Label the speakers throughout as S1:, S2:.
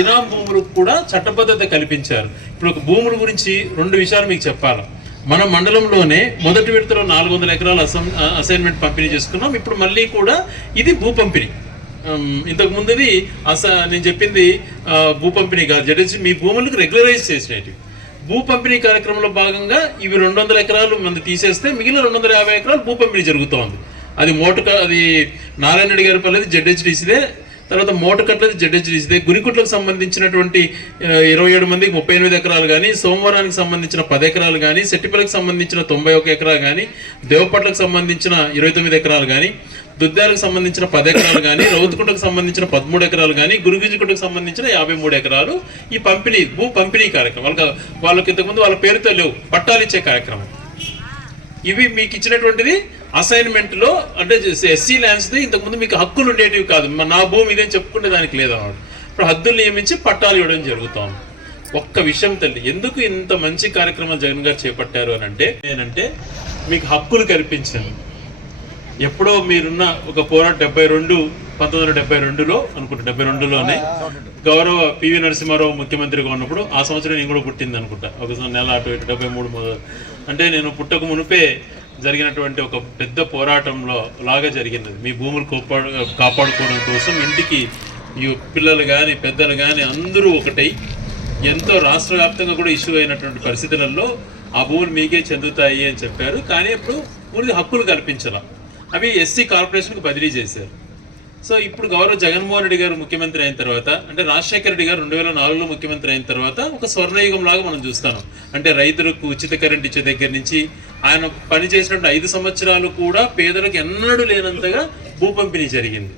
S1: ఇనాం భూములకు కూడా చట్టబద్ధత కల్పించారు. ఇప్పుడు ఒక భూముల గురించి రెండు విషయాలు మీకు చెప్పాలి. మన మండలంలోనే మొదటి విడతలో నాలుగు వందల ఎకరాల అసైన్ అసైన్మెంట్ పంపిణీ చేసుకున్నాం. ఇప్పుడు మళ్ళీ కూడా ఇది భూ పంపిణీ. ఇంతకు ముందుది అస నేను చెప్పింది భూ పంపిణీ కాదు. జడ్జి మీ భూములకు రెగ్యులరైజ్ చేసినవి భూ పంపిణీ కార్యక్రమంలో భాగంగా ఇవి రెండు వందల ఎకరాలు మంది తీసేస్తే మిగిలిన రెండు వందల యాభై ఎకరాలు భూ పంపిణీ జరుగుతోంది. అది మోటుక అది నారాయణ రెడ్డి గారి పల్లెది జడ్హెచ్డిసిదే తర్వాత మోటకట్లది జడ్హెచ్డిసిదే గురికుట్లకు సంబంధించినటువంటి ఇరవై ఏడు మందికి ముప్పై ఎనిమిది ఎకరాలు కానీ సోమవారానికి సంబంధించిన పది ఎకరాలు కానీ సెట్టిపల్లికి సంబంధించిన తొంభై ఒక ఎకరాలు కానీ దేవపట్లకు సంబంధించిన ఇరవై తొమ్మిది ఎకరాలు కానీ దుద్దాలకు సంబంధించిన పది ఎకరాలు కానీ రౌతుకుంటకు సంబంధించిన పదమూడు ఎకరాలు కానీ గురుగుజికుంటకు సంబంధించిన యాభై మూడు ఎకరాలు ఈ పంపిణీ భూ పంపిణీ కార్యక్రమం. వాళ్ళకి వాళ్ళకి ఇంతకుముందు వాళ్ళ పేరుతో లేవు పట్టాలిచ్చే కార్యక్రమం. ఇవి మీకు ఇచ్చినటువంటిది అసైన్మెంట్లో అంటే ఎస్సీ ల్యాండ్స్ ఇంతకుముందు మీకు హక్కులు ఉండేటివి కాదు. నా భూమి ఇదేం చెప్పుకునే దానికి లేదన్నమాట ఇప్పుడు హద్దులు నియమించి పట్టాలు ఇవ్వడం జరుగుతాం ఒక్క విషయం తల్లి ఎందుకు ఇంత మంచి కార్యక్రమం జగన్ గారు చేపట్టారు అని అంటే నేనంటే మీకు హక్కులు కల్పించాను. ఎప్పుడో మీరున్న ఒక పోరాట డెబ్బై రెండు పంతొమ్మిది వందల డెబ్బై రెండులో అనుకుంటా డెబ్బై రెండులోనే గౌరవ పివి నరసింహారావు ముఖ్యమంత్రిగా ఉన్నప్పుడు ఆ సంవత్సరం నేను కూడా పుట్టింది అనుకుంటా ఒక నెల అటు ఇటు డెబ్బై మూడు మొదలు అంటే నేను పుట్టక మునిపే జరిగినటువంటి ఒక పెద్ద పోరాటంలో లాగా జరిగినది. మీ భూములు కాపాడు కాపాడుకోవడం కోసం ఇంటికి ఈ పిల్లలు కానీ పెద్దలు కానీ అందరూ ఒకటై ఎంతో రాష్ట్ర వ్యాప్తంగా కూడా ఇష్యూ అయినటువంటి పరిస్థితులలో ఆ భూములు మీకే చెందుతాయి అని చెప్పారు. కానీ ఇప్పుడు పూర్తి హక్కులు కల్పించాల. అవి ఎస్సీ కార్పొరేషన్కి బదిలీ చేశారు. సో ఇప్పుడు గౌరవ జగన్మోహన్ రెడ్డి గారు ముఖ్యమంత్రి అయిన తర్వాత అంటే రాజశేఖర రెడ్డి గారు రెండు వేల నాలుగులో ముఖ్యమంత్రి అయిన తర్వాత ఒక స్వర్ణయుగం లాగా మనం చూస్తాం. అంటే రైతులకు ఉచిత కరెంట్ ఇచ్చే దగ్గర నుంచి ఆయన పనిచేసినటువంటి ఐదు సంవత్సరాలు కూడా పేదలకు ఎన్నడూ లేనంతగా భూ పంపిణీ జరిగింది.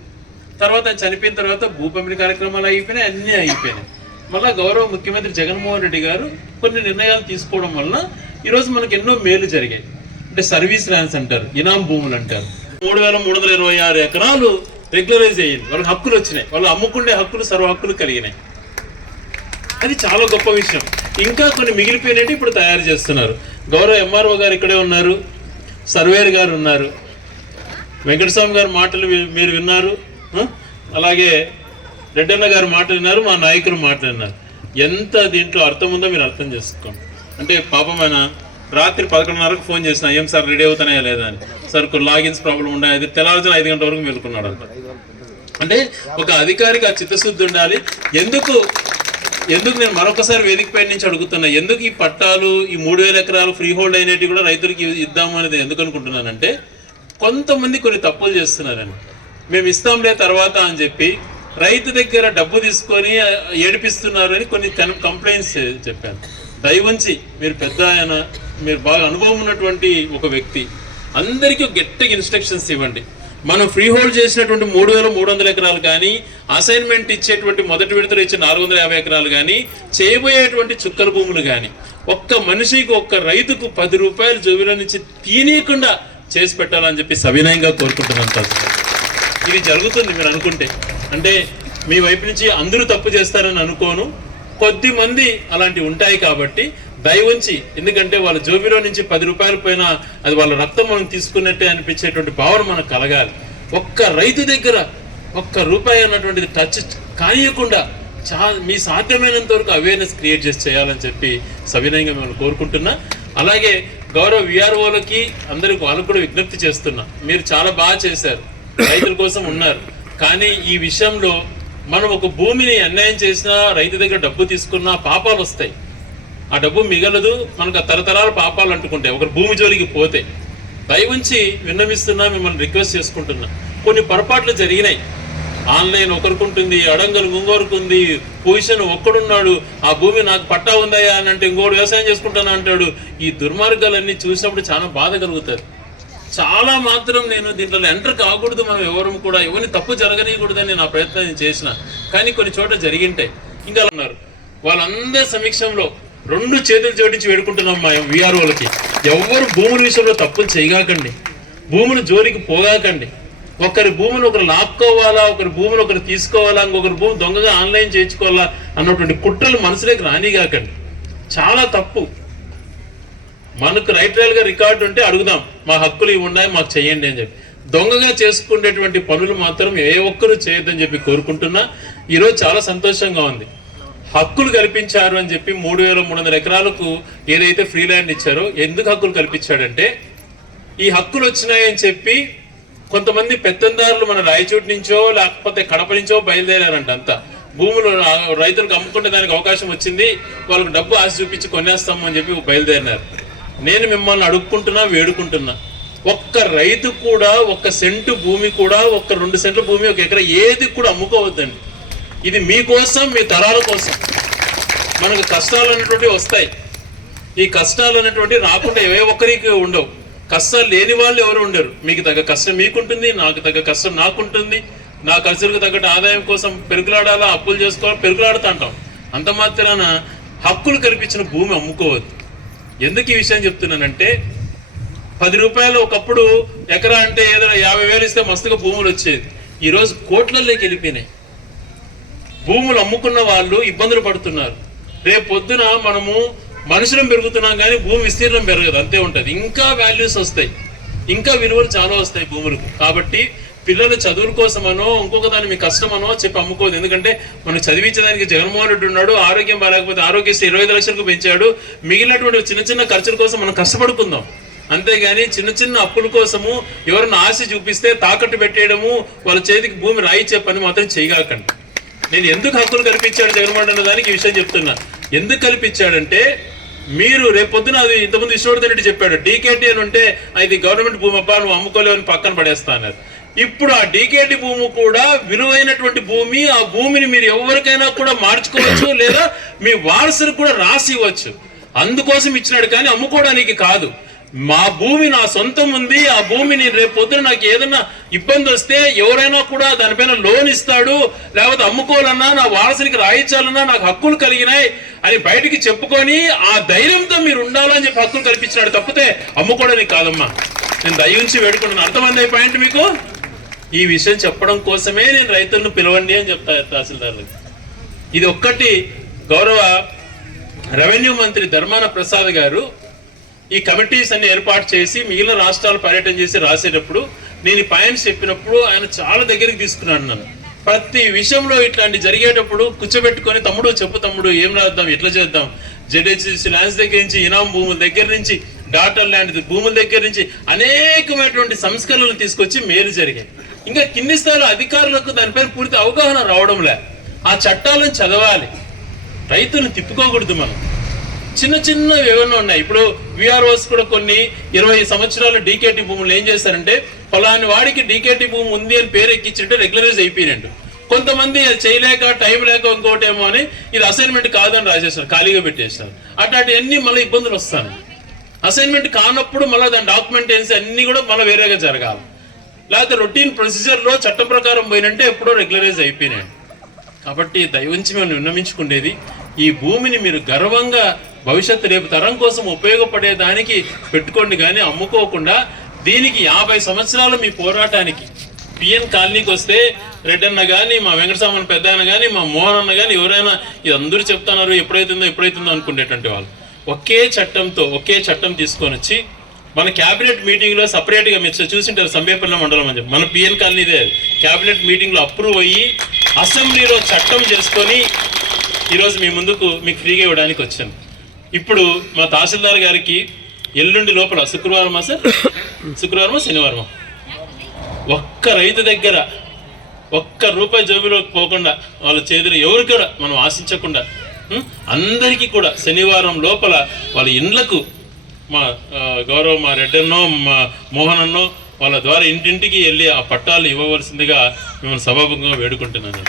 S1: తర్వాత ఆయన చనిపోయిన తర్వాత భూ పంపిణీ కార్యక్రమాలు అయిపోయినాయి అన్నీ అయిపోయినాయి మళ్ళీ గౌరవ ముఖ్యమంత్రి జగన్మోహన్ రెడ్డి గారు కొన్ని నిర్ణయాలు తీసుకోవడం వలన ఈరోజు మనకు ఎన్నో మేలు జరిగాయి. అంటే సర్వీస్ ల్యాండ్స్ అంటారు ఇనాం భూములు అంటారు. మూడు వేల మూడు వందల ఇరవై ఆరు ఎకరాలు రెగ్యులరైజ్ అయ్యింది. వాళ్ళకి హక్కులు వచ్చినాయి. వాళ్ళు అమ్ముకునే హక్కులు సర్వ హక్కులు కలిగినాయి. అది చాలా గొప్ప విషయం. ఇంకా కొన్ని మిగిలిపోయినట్టు ఇప్పుడు తయారు చేస్తున్నారు. గౌరవ ఎంఆర్ఓ గారు ఇక్కడే ఉన్నారు. సర్వేర్ గారు ఉన్నారు. వెంకటస్వామి గారి మాటలు మీ- మీరు విన్నారు. అలాగే రెడ్డన్న గారు మాటలు మా నాయకులు మాటలు విన్నారు ఎంత దీంట్లో అర్థం ఉందో మీరు అర్థం చేసుకోండి. అంటే పాపం రాత్రి పదకొండున్నరకు ఫోన్ చేసిన ఏం సార్ రెడీ అవుతున్నాయా లేదా? అని. సార్ కొన్ని లాగిన్స్ ప్రాబ్లం ఉన్నాయి అది తెల్లవారుజామున ఐదు గంటల వరకు మేలుకున్నాడు అంట. అంటే ఒక అధికారికి ఆ చిత్తశుద్ధి ఉండాలి. ఎందుకు ఎందుకు నేను మరొకసారి వేదిక పై నుంచి అడుగుతున్నా ఎందుకు ఈ పట్టాలు ఈ మూడు వేల ఎకరాలు ఫ్రీ హోల్డ్ అయినవి కూడా రైతులకి ఇద్దాము అనేది ఎందుకు అనుకుంటున్నానంటే కొంతమంది కొన్ని తప్పులు చేస్తున్నారని. మేము ఇస్తాంలే తర్వాత అని చెప్పి రైతు దగ్గర డబ్బు తీసుకొని ఏడిపిస్తున్నారని ఏడిపిస్తున్నారు అని కొన్ని కంప్లైంట్స్ చెప్పాను దయవుంచి మీరు పెద్ద ఆయన మీరు బాగా అనుభవం ఉన్నటువంటి ఒక వ్యక్తి అందరికీ గట్టిగా ఇన్స్ట్రక్షన్స్ ఇవ్వండి. మనం ఫ్రీ హోల్డ్ చేసినటువంటి మూడు వేల మూడు వందల ఎకరాలు కానీ అసైన్మెంట్ ఇచ్చేటువంటి మొదటి విడతలు ఇచ్చే నాలుగు వందల యాభై ఎకరాలు కానీ చేయబోయేటువంటి చుక్కల భూములు కానీ ఒక్క మనిషికి ఒక్క రైతుకు పది రూపాయలు జోబిలో నుంచి తీనియకుండా చేసి పెట్టాలని చెప్పి సవినయంగా కోరుకుంటున్నాను తల్లి. ఇది జరుగుతుంది మీరు అనుకుంటే. అంటే మీ వైపు నుంచి అందరూ తప్పు చేస్తారని అనుకోను. కొద్ది మంది అలాంటివి ఉంటాయి కాబట్టి దయవుంచి ఎందుకంటే వాళ్ళ జోబిలో నుంచి పది రూపాయలు పోయినా అది వాళ్ళ రక్తం మనం తీసుకున్నట్టే అనిపించేటువంటి భావన మనకు కలగాలి. ఒక్క రైతు దగ్గర ఒక్క రూపాయి అన్నటువంటిది టచ్ కానియకుండా చా మీ సాధ్యమైనంత వరకు అవేర్నెస్ క్రియేట్ చేసి చేయాలని చెప్పి సవినయంగా మిమ్మల్ని కోరుకుంటున్నా. అలాగే గౌరవ విఆర్ఓలకి అందరికి వాళ్ళకు కూడా విజ్ఞప్తి చేస్తున్నా. మీరు చాలా బాగా చేశారు. రైతుల కోసం ఉన్నారు. కానీ ఈ విషయంలో మనం ఒక భూమిని అన్యాయం చేసినా రైతు దగ్గర డబ్బు తీసుకున్నా పాపాలు వస్తాయి. ఆ డబ్బు మిగలదు మనకు ఆ తరతరాల పాపాలు అంటుకుంటాయి. ఒకరు భూమి జోలికి పోతే. దయవుంచి విన్నవిస్తున్నా మిమ్మల్ని రిక్వెస్ట్ చేసుకుంటున్నా. కొన్ని పొరపాట్లు జరిగినాయి. ఆన్లైన్ ఒకరికుంటుంది అడంగలు ఇంకొకరికి పొజిషన్ ఒక్కడున్నాడు ఆ భూమి నాకు పట్టా ఉందయ్యా అని అంటే ఇంకోటి వ్యవసాయం చేసుకుంటాను అంటాడు. ఈ దుర్మార్గాలన్నీ చూసినప్పుడు చాలా బాధ కలుగుతుంది చాలా మాత్రం నేను దీంట్లో ఎంటర్ కాకూడదు మనం ఎవరు కూడా ఎవరిని తప్పు జరగనీయకూడదని నా ప్రయత్నం నేను చేసిన. కానీ కొన్ని చోట్ల జరిగింటాయి. ఇంకా ఉన్నారు. వాళ్ళందరి సమీక్షంలో రెండు చేతులు జోడించి వేడుకుంటున్నాం మా విఆర్ఓలకి ఎవరు భూముల విషయంలో తప్పులు చేయగాకండి. భూములు జోలికి పోగాకండి. ఒకరి భూమిని ఒకరు లాక్కోవాలా ఒకరి భూమిని ఒకరు తీసుకోవాలా ఇంకొకరి భూమి దొంగగా ఆన్లైన్ చేయించుకోవాలా అన్నటువంటి కుట్రలు మనసులోకి రానిగాకండి. చాలా తప్పు. మనకు రైట్ రైల్గా రికార్డు ఉంటే అడుగుదాం. మా హక్కులు ఇవి ఉన్నాయి మాకు చేయండి అని చెప్పి. దొంగగా చేసుకునేటువంటి పనులు మాత్రం ఏ ఒక్కరూ చేయొద్దని చెప్పి కోరుకుంటున్నా. ఈరోజు చాలా సంతోషంగా ఉంది. హక్కులు కల్పించారు అని చెప్పి మూడు వేల మూడు వందల ఎకరాలకు ఏదైతే ఫ్రీ ల్యాండ్ ఇచ్చారో ఎందుకు హక్కులు కల్పించాడంటే ఈ హక్కులు వచ్చినాయని చెప్పి కొంతమంది పెత్తందారులు మన రాయచోటి నుంచో లేకపోతే కడప నుంచో బయలుదేరారంట అంతా. భూములు రైతులకు అమ్ముకునే దానికి అవకాశం వచ్చింది వాళ్ళకు డబ్బు ఆశ చూపించి కొనేస్తాము అని చెప్పి బయలుదేరినారు. నేను మిమ్మల్ని అడుక్కుంటున్నా వేడుకుంటున్నా. ఒక్క రైతు కూడా ఒక్క సెంటు భూమి కూడా ఒక్క రెండు సెంట్ల భూమి ఒక ఎకరా ఏది కూడా అమ్ముకోవద్దండి. ఇది మీకోసం మీ తరాల కోసం. మనకు కష్టాలు అనేటువంటివి వస్తాయి. ఈ కష్టాలు అనేటువంటి రాకుండా ఏ ఒక్కరికి ఉండవు. కష్టాలు లేని వాళ్ళు ఎవరు ఉండరు. మీకు తగ్గ కష్టం మీకుంటుంది నాకు తగ్గ కష్టం నాకుంటుంది. నా ఖర్చులకు తగ్గట్టు ఆదాయం కోసం పెరుగులాడాలా అప్పులు చేసుకోవాలి పెరుగులాడుతూ అంటాం. అంత మాత్రాన హక్కులు కల్పించిన భూమి అమ్ముకోవద్దు. ఎందుకు ఈ విషయం చెప్తున్నానంటే పది రూపాయలు ఒకప్పుడు ఎకరా అంటే ఏదైనా యాభై వేలు ఇస్తే మస్తుగా భూములు వచ్చేది. ఈరోజు కోట్లలోకి వెళ్ళిపోయినాయి. భూములు అమ్ముకున్న వాళ్ళు ఇబ్బందులు పడుతున్నారు. రేపు పొద్దున మనము మనుషులం పెరుగుతున్నాం కానీ భూమి విస్తీర్ణం పెరగదు. అంతే ఉంటుంది. ఇంకా వాల్యూస్ వస్తాయి. ఇంకా విలువలు చాలా వస్తాయి భూములకు. కాబట్టి పిల్లల చదువుల కోసమనో ఇంకొక దాని మీ కష్టమనో చెప్పి అమ్ముకోదు ఎందుకంటే మనం చదివించడానికి జగన్మోహన్ రెడ్డి ఉన్నాడు ఆరోగ్యం బాగాలేకపోతే ఆరోగ్యశ్రీ ఇరవై ఐదు లక్షలకు పెంచాడు. మిగిలినటువంటి చిన్న చిన్న ఖర్చుల కోసం మనం కష్టపడుకుందాం. అంతేగాని చిన్న చిన్న అప్పుల కోసము ఎవరిని ఆశ చూపిస్తే తాకట్టు పెట్టేయడము వాళ్ళ చేతికి భూమి రాయిచ్చే పని మాత్రం చేయగాకండి. నేను ఎందుకు హక్కులు కల్పించాడు జగన్మోహన్ అన్న దానికి ఈ విషయం చెప్తున్నా. ఎందుకు కల్పించాడంటే మీరు రేపొద్దున అది ఇంతకుముందు విష్ణువర్ధన్ రెడ్డి చెప్పాడు. డీకేటీ అని ఉంటే అది గవర్నమెంట్ భూమి అబ్బా నువ్వు అమ్ముకోలేవు అని పక్కన పడేస్తాను ఇప్పుడు ఆ డీకేటీ భూమి కూడా విలువైనటువంటి భూమి ఆ భూమిని మీరు ఎవరికైనా కూడా మార్చుకోవచ్చు లేదా మీ వారసులకు కూడా రాసి ఇవ్వచ్చు. అందుకోసం ఇచ్చినాడు కానీ అమ్ముకోవడానికి కాదు. మా భూమి నా సొంతం ఉంది ఆ భూమిని రేపు పొద్దున నాకు ఏదైనా ఇబ్బంది వస్తే ఎవరైనా కూడా దానిపైన లోన్ ఇస్తాడు లేకపోతే అమ్ముకోవాలన్నా నా వారసునికి రాయించాలన్నా నాకు హక్కులు కలిగినాయి అని బయటికి చెప్పుకొని ఆ ధైర్యంతో మీరు ఉండాలని చెప్పి హక్కులు కల్పించినాడు తప్పితే అమ్ముకోవడానికి కాదమ్మా. నేను దయించి వేడుకుంటున్నాను. అర్థమైంది పాయింట్ మీకు? ఈ విషయం చెప్పడం కోసమే నేను రైతులను పిలవండి అని చెప్తా తహసీల్దార్లకు. ఇది ఒక్కటి గౌరవ రెవెన్యూ మంత్రి ధర్మాన ప్రసాద్ గారు ఈ కమిటీస్ అన్ని ఏర్పాటు చేసి మిగిలిన రాష్ట్రాలు పర్యటన చేసి రాసేటప్పుడు నేను ఈ పాయింట్స్ చెప్పినప్పుడు ఆయన చాలా దగ్గరికి తీసుకున్నాను నన్ను. ప్రతి విషయంలో ఇట్లాంటి జరిగేటప్పుడు కూర్చోబెట్టుకొని తమ్ముడు చెప్పు తమ్ముడు ఏం రాద్దాం ఎట్లా చేద్దాం? జడ్హెచ్సి ల్యాండ్స్ దగ్గర నుంచి ఇనాం భూముల దగ్గర నుంచి డాటర్ ల్యాండ్ భూముల దగ్గర నుంచి అనేకమైనటువంటి సంస్కరణలు తీసుకొచ్చి మేలు జరిగాయి. ఇంకా కింది స్థాయిలో అధికారులకు దానిపైన పూర్తి అవగాహన రావడం లే ఆ చట్టాలను చదవాలి. రైతులను తిప్పుకోకూడదు మనం. చిన్న చిన్నవి ఏమైనా ఉన్నాయి. ఇప్పుడు విఆర్ఓస్ కూడా కొన్ని ఇరవై సంవత్సరాల డీకేటీ భూములు ఏం చేశారంటే ఫలాని వాడికి డీకేటీ భూమి ఉంది అని పేరు ఎక్కించుంటే రెగ్యులరైజ్ అయిపోయినట్టు. కొంతమంది అది చేయలేక టైం లేక ఇంకోటేమో అని ఇది అసైన్మెంట్ కాదని రాసేస్తారు ఖాళీగా పెట్టేస్తారు. అట్లాంటివన్నీ మళ్ళీ ఇబ్బందులు వస్తాను అసైన్మెంట్ కానప్పుడు మళ్ళీ దాని డాక్యుమెంటేషన్ అన్ని కూడా మళ్ళీ వేరేగా జరగాలి. లేకపోతే రొటీన్ ప్రొసీజర్లో చట్టం ప్రకారం పోయినంటే ఎప్పుడో రెగ్యులరైజ్ అయిపోయినాయి. కాబట్టి దయవుంచి మేము విన్నమించుకునేది ఈ భూమిని మీరు గర్వంగా భవిష్యత్తు రేపు తరం కోసం ఉపయోగపడే దానికి పెట్టుకోండి కానీ అమ్ముకోకుండా దీనికి యాభై సంవత్సరాలు మీ పోరాటానికి. పిఎన్ కాలనీకి వస్తే రెడ్డన్న కానీ మా వెంకటస్వామి పెద్ద ఆయన కానీ మా మోహన్ అన్న కానీ ఎవరైనా ఇది అందరూ చెప్తున్నారు ఎప్పుడైతుందో ఎప్పుడైతుందో అనుకునేటువంటి వాళ్ళు. ఒకే చట్టంతో ఒకే చట్టం తీసుకొని వచ్చి మన క్యాబినెట్ మీటింగ్లో సపరేట్గా మీరు చూసింటారు సంబేపల్లి మండలం అని చెప్పి. మన పిఎన్ కాలనీదే క్యాబినెట్ మీటింగ్లో అప్రూవ్ అయ్యి అసెంబ్లీలో చట్టం చేసుకొని ఈరోజు మీ ముందుకు మీకు ఫ్రీగా ఇవ్వడానికి వచ్చాను. ఇప్పుడు మా తహసీల్దార్ గారికి ఎల్లుండి లోపల శుక్రవారమా సార్? శుక్రవారమా శనివారమా? ఒక్క రైతు దగ్గర ఒక్క రూపాయి జోబులోకి పోకుండా వాళ్ళ చేతులు ఎవరు కూడా మనం ఆశించకుండా అందరికీ కూడా శనివారం లోపల వాళ్ళ ఇండ్లకు మా గౌరవ మా రెడ్డన్నో మా మోహనన్నో వాళ్ళ ద్వారా ఇంటింటికి వెళ్ళి ఆ పట్టాలు ఇవ్వవలసిందిగా మిమ్మల్ని సభాముఖంగా వేడుకుంటున్నాను.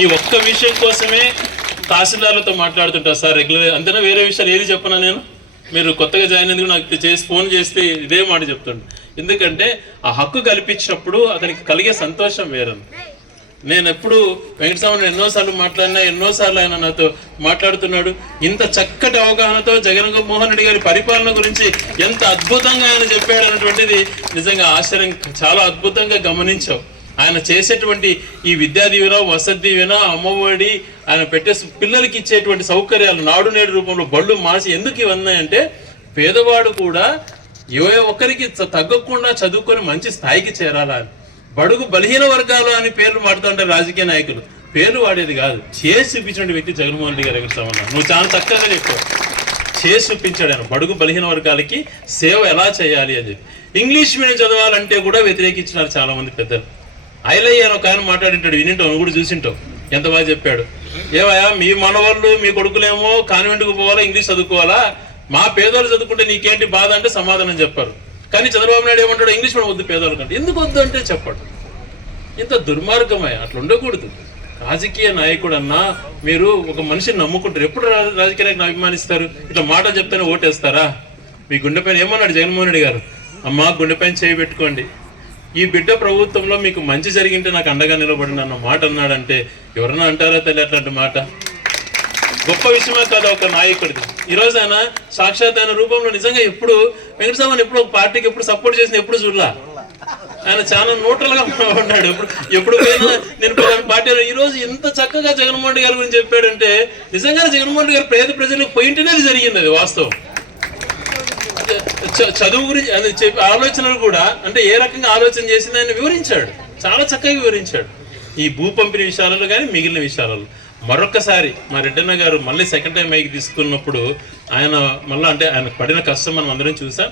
S1: ఈ ఒక్క విషయం కోసమే తహసీల్దార్లతో మాట్లాడుతుంటా సార్ రెగ్యులర్ అంతేనా? వేరే విషయాలు ఏది చెప్పనా నేను? మీరు కొత్తగా జాయిన్ అయినందుకు నాకు చేసి ఫోన్ చేస్తే ఇదే మాట చెప్తుండే. ఎందుకంటే ఆ హక్కు కల్పించినప్పుడు అతనికి కలిగే సంతోషం వేరను నేను ఎప్పుడు వెంకటస్వామిని ఎన్నోసార్లు మాట్లాడినా ఎన్నోసార్లు ఆయన నాతో మాట్లాడుతున్నాడు. ఇంత చక్కటి అవగాహనతో జగన్ మోహన్ రెడ్డి గారి పరిపాలన గురించి ఎంత అద్భుతంగా ఆయన చెప్పాడు అన్నటువంటిది నిజంగా ఆశ్చర్యం. చాలా అద్భుతంగా గమనించావు. ఆయన చేసేటువంటి ఈ విద్యా దీవెన వసతి దీవెన అమ్మఒడి ఆయన పెట్టే పిల్లలకి ఇచ్చేటువంటి సౌకర్యాలు నాడు నేడు రూపంలో బళ్ళు మార్చి ఎందుకు ఇవన్నీ అంటే పేదవాడు కూడా ఏ ఒక్కరికి తగ్గకుండా చదువుకొని మంచి స్థాయికి చేరాలా అని. బడుగు బలహీన వర్గాలు అని పేర్లు మాడుతుంటారు రాజకీయ నాయకులు. పేర్లు వాడేది కాదు. చేసి చూపించిన వ్యక్తి జగన్మోహన్ రెడ్డి గారు ఎగురుస్తామన్నా నువ్వు చాలా చక్కగా చెప్పావు. చేసి చూపించాడు ఆయన. బడుగు బలహీన వర్గాలకి సేవ ఎలా చేయాలి అని చెప్పి. ఇంగ్లీష్ మీడియం చదవాలంటే కూడా వ్యతిరేకించినారు చాలా మంది పెద్దలు. ఐలయ్య అని ఒక ఆయన మాట్లాడింటాడు వినింటావు నువ్వు కూడా చూసింటావు. ఎంత బాగా చెప్పాడు. ఏవయ్యా మీ మనవాళ్ళు మీ కొడుకులేమో కాన్వెంట్కి పోవాలా ఇంగ్లీష్ చదువుకోవాలా? మా పేదలు చదువుకుంటే నీకేంటి బాధ అంటే సమాధానం చెప్పారు. కానీ చంద్రబాబు నాయుడు ఏమంటాడు ఇంగ్లీష్ మీడియం వద్దు పేదలు కంటే. ఎందుకు వద్దు అంటే చెప్పాడు. ఇంత దుర్మార్గమే అట్లా ఉండకూడదు. రాజకీయ నాయకుడు అన్నా మీరు ఒక మనిషిని నమ్ముకుంటారు. ఎప్పుడు రాజకీయ నాయకుని అభిమానిస్తారు? ఇట్లా మాటలు చెప్తేనే ఓటేస్తారా? మీ గుండెపైన ఏమన్నాడు జగన్మోహన్ రెడ్డి గారు? అమ్మ గుండెపైన చేయి పెట్టుకోండి. ఈ బిడ్డ ప్రభుత్వంలో మీకు మంచి జరిగింటే నాకు అండగా నిలబడి అన్న మాట అన్నాడంటే ఎవరన్నా అంటారా తల్లి అట్లాంటి మాట? గొప్ప విషయమే కాదు ఒక నాయకుడిది. ఈ రోజు ఆయన సాక్షాత్ ఆయన రూపంలో నిజంగా ఎప్పుడు వెంకటస్వామిని ఎప్పుడు ఒక పార్టీకి ఎప్పుడు సపోర్ట్ చేసిన ఎప్పుడు చూడలా. ఆయన చాలా న్యూట్రల్గా ఉన్నాడు. ఎప్పుడు ఎప్పుడు పోయినా నేను పలానా పార్టీలో ఈ రోజు ఇంత చక్కగా జగన్మోహన్ రెడ్డి గారి గురించి చెప్పాడంటే నిజంగా జగన్మోహన్ రెడ్డి గారు పేద ప్రజలకు పోయింటేనే అది జరిగింది అది వాస్తవం. చదువు గురించి అది చెప్పి ఆలోచనలు కూడా అంటే ఏ రకంగా ఆలోచన చేసింది ఆయన వివరించాడు. చాలా చక్కగా వివరించాడు. ఈ భూ పంపిణీ విషయాలలో కానీ మిగిలిన విషయాలలో. మరొకసారి మా రెడ్డన్న గారు మళ్ళీ సెకండ్ టైం మైకి తీసుకున్నప్పుడు ఆయన మళ్ళీ అంటే ఆయన పడిన కష్టం మనం అందరం చూసాం.